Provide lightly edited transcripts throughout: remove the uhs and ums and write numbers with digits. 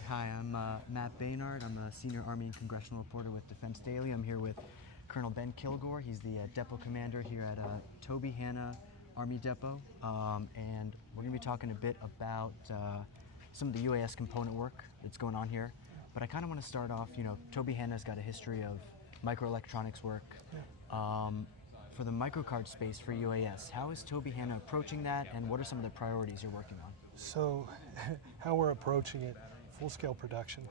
right, hi, I'm Matt Beinart. I'm a senior Army and Congressional reporter with Defense Daily. I'm here with Colonel Ben Kilgore. He's the depot commander here at Tobyhanna Army Depot. And we're going to be talking a bit about some of the UAS component work that's going on here. But I kind of want to start off, Tobyhanna's got a history of microelectronics work. For the microcard space for UAS, how is Tobyhanna approaching that, and what are some of the priorities you're working on? So, how we're approaching it, full-scale production,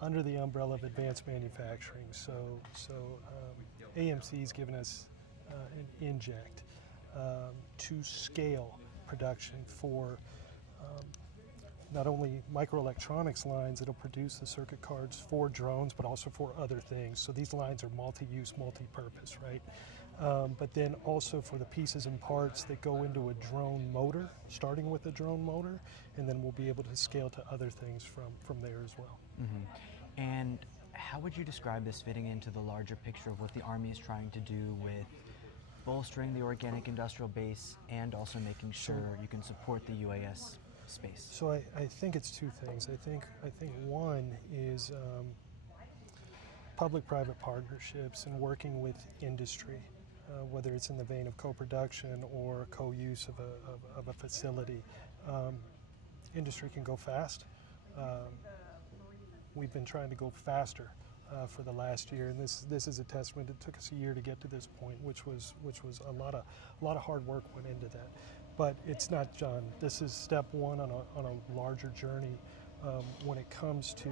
under the umbrella of advanced manufacturing. So AMC's given us an inject to scale production for not only microelectronics lines that'll produce the circuit cards for drones, but also for other things. So these lines are multi-use, multi-purpose, right? But then also for the pieces and parts that go into a drone motor, starting with a drone motor, and then we'll be able to scale to other things from there as well. Mm-hmm. And how would you describe this fitting into the larger picture of what the Army is trying to do with bolstering the organic industrial base and also making sure you can support the UAS space? So I think it's two things. I think one is public-private partnerships and working with industry, whether it's in the vein of co-production or co-use of a facility. Industry can go fast. We've been trying to go faster for the last year, and this is a testament. It took us a year to get to this point, which was a lot of hard work went into that. But it's not done. This is step one on a larger journey when it comes to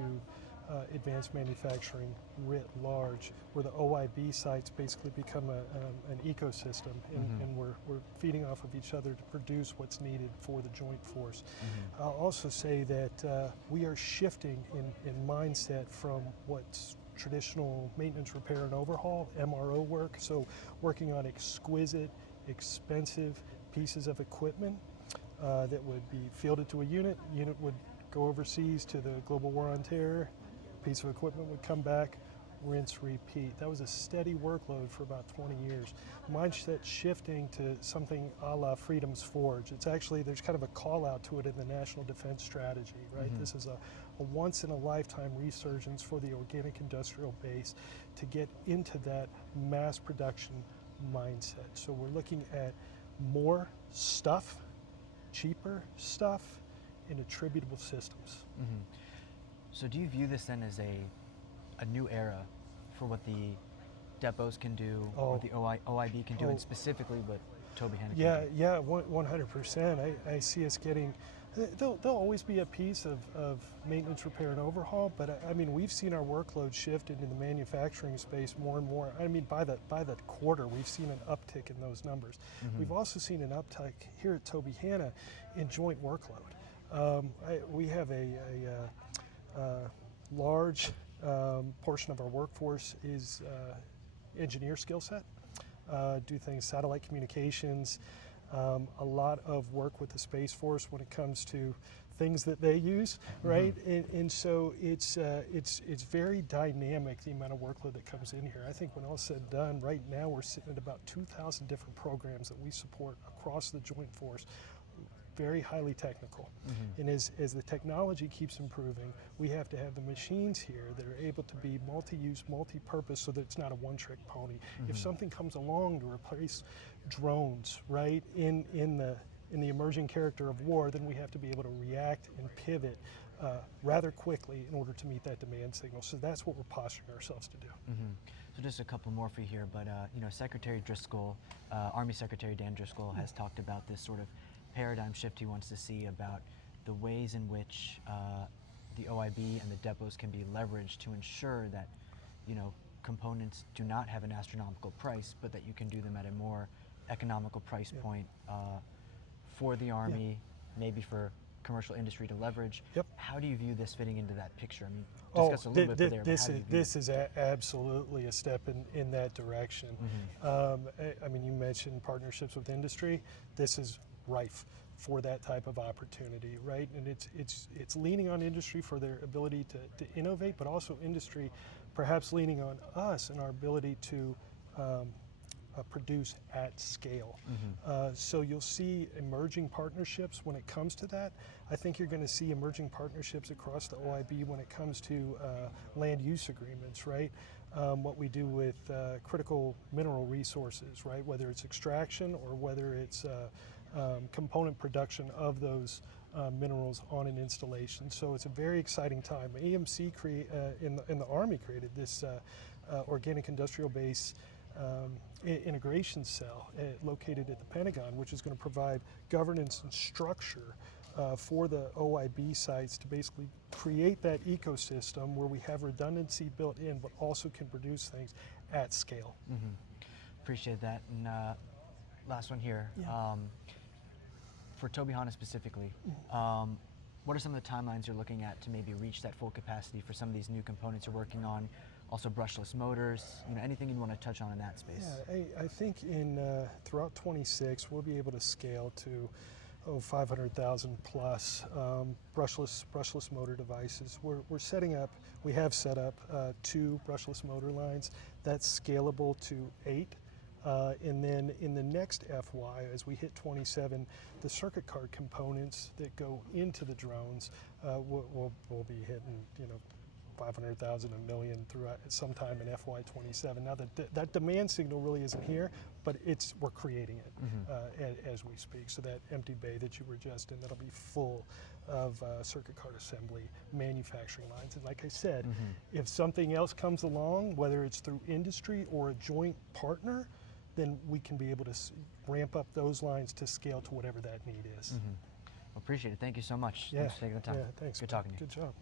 advanced manufacturing writ large, where the OIB sites basically become an ecosystem, and we're feeding off of each other to produce what's needed for the joint force. I'll also say that we are shifting in mindset from what's traditional maintenance, repair, and overhaul, MRO work, so working on exquisite, expensive pieces of equipment that would be fielded to a unit would go overseas to the global war on terror, piece of equipment would come back, rinse, repeat. That was a steady workload for about 20 years. Mindset shifting to something a la Freedom's Forge. It's actually, there's kind of a call out to it in the National Defense Strategy, right? This is a once in a lifetime resurgence for the organic industrial base to get into that mass production mindset. So we're looking at more stuff, cheaper stuff, in attributable systems. So do you view this then as a new era for what the depots can do, or the OIB can do, and specifically what Tobyhanna can do? Yeah, 100%. I see us getting, there'll always be a piece of maintenance, repair, and overhaul, but I mean, we've seen our workload shift into the manufacturing space more and more. I mean, by the quarter, we've seen an uptick in those numbers. We've also seen an uptick here at Tobyhanna in joint workload. We have a large portion of our workforce is engineer skill set, do things, satellite communications, a lot of work with the Space Force when it comes to things that they use, right? And so it's very dynamic, the amount of workload that comes in here. I think when all said and done, right now we're sitting at about 2,000 different programs that we support across the Joint Force, very highly technical. And as the technology keeps improving, we have to have the machines here that are able to be multi-use, multi-purpose, so that it's not a one-trick pony. If something comes along to replace drones, right, in the emerging character of war, then we have to be able to react and pivot rather quickly in order to meet that demand signal. So that's what we're posturing ourselves to do. So just a couple more for you here, but Secretary Driscoll, Army Secretary Dan Driscoll has talked about this sort of paradigm shift he wants to see about the ways in which the OIB and the depots can be leveraged to ensure that components do not have an astronomical price, but that you can do them at a more economical price point for the Army, maybe for commercial industry to leverage. How do you view this fitting into that picture? I mean, discuss a little bit there. This is absolutely a step in that direction. I mean, you mentioned partnerships with industry. This is rife for that type of opportunity, right? And it's leaning on industry for their ability to innovate, but also industry perhaps leaning on us and our ability to produce at scale. So you'll see emerging partnerships when it comes to that. I think you're going to see emerging partnerships across the OIB when it comes to land use agreements, right? What we do with critical mineral resources, right? Whether it's extraction or whether it's component production of those minerals on an installation. So it's a very exciting time. EMC in the Army created this organic industrial base integration cell located at the Pentagon, which is going to provide governance and structure for the OIB sites to basically create that ecosystem where we have redundancy built in, but also can produce things at scale. Appreciate that. And last one here. Yeah. For Tobyhanna specifically, what are some of the timelines you're looking at to maybe reach that full capacity for some of these new components you're working on? Also brushless motors, anything you want to touch on in that space? Yeah, I think throughout 26 we'll be able to scale to 500,000 plus brushless motor devices. We're setting up, we have set up 2 brushless motor lines. That's scalable to 8. And then in the next FY, as we hit 27, the circuit card components that go into the drones will be hitting, 500,000, $1 million throughout sometime in FY 27. Now that demand signal really isn't here, but we're creating it as we speak. So that empty bay that you were just in, that'll be full of circuit card assembly manufacturing lines. And like I said, if something else comes along, whether it's through industry or a joint partner, then we can be able to ramp up those lines to scale to whatever that need is. Appreciate it. Thank you so much. Yeah, Thanks for taking the time. Yeah, thanks. Good talking to you. Good job.